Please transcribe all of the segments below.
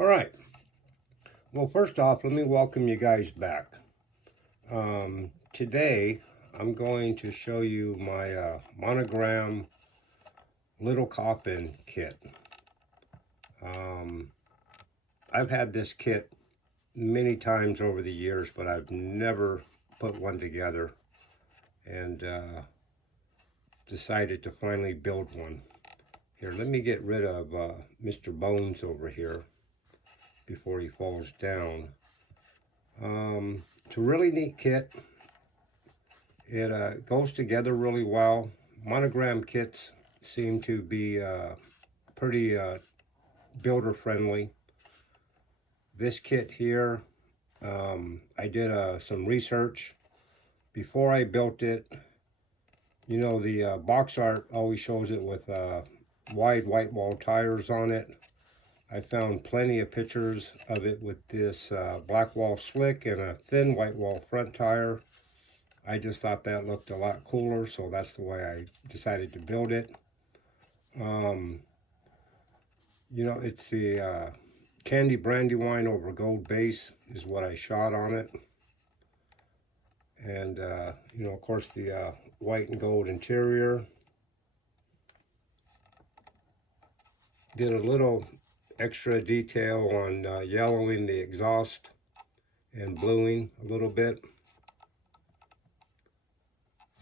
All right. Well, first off, let me welcome you guys back. Today, I'm going to show you my Monogram Lil Coffin kit. I've had this kit many times over the years, but I've never put one together and decided to finally build one. Here, let me get rid of Mr. Bones over here before he falls down. It's a really neat kit. It goes together really well. Monogram kits seem to be pretty builder friendly. This kit here, I did some research before I built it. You know, the box art always shows it with wide white wall tires on it. I found plenty of pictures of it with this black wall slick and a thin white wall front tire. I just thought that looked a lot cooler, so that's the way I decided to build it. You know, it's the candy brandywine over gold base is what I shot on it. And, you know, of course, the white and gold interior. Did a little extra detail on yellowing the exhaust and bluing a little bit.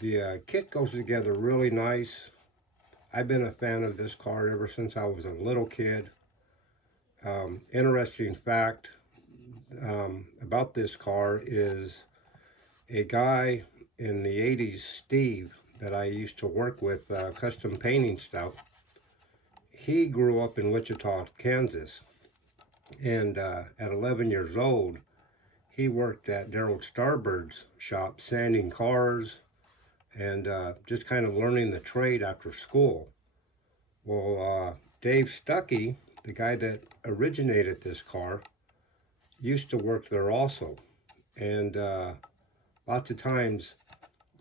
The kit goes together really nice. I've been a fan of this car ever since I was a little kid. Interesting fact about this car is a guy in the 80s, Steve, that I used to work with custom painting stuff. He grew up in Wichita, Kansas, and at 11 years old, he worked at Darryl Starbird's shop sanding cars and just kind of learning the trade after school. Well, Dave Stuckey, the guy that originated this car, used to work there also. And lots of times,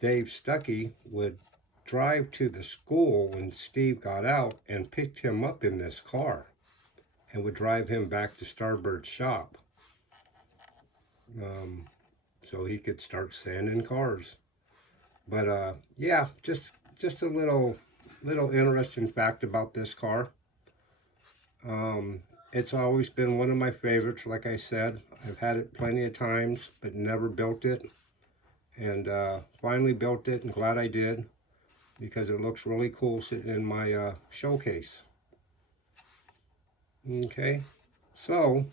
Dave Stuckey would drive to the school when Steve got out and picked him up in this car and would drive him back to Starbird's shop so he could start sanding cars. But yeah, just a little interesting fact about this car. It's always been one of my favorites. Like I said, I've had it plenty of times but never built it, and finally built it, and glad I did, because it looks really cool sitting in my showcase. Okay, so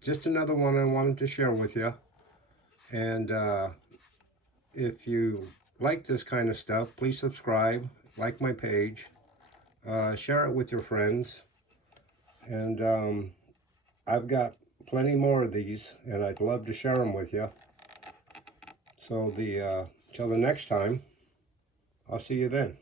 just another one I wanted to share with you. And if you like this kind of stuff, please subscribe, like my page, share it with your friends. And I've got plenty more of these, and I'd love to share them with you. So till the next time, I'll see you then.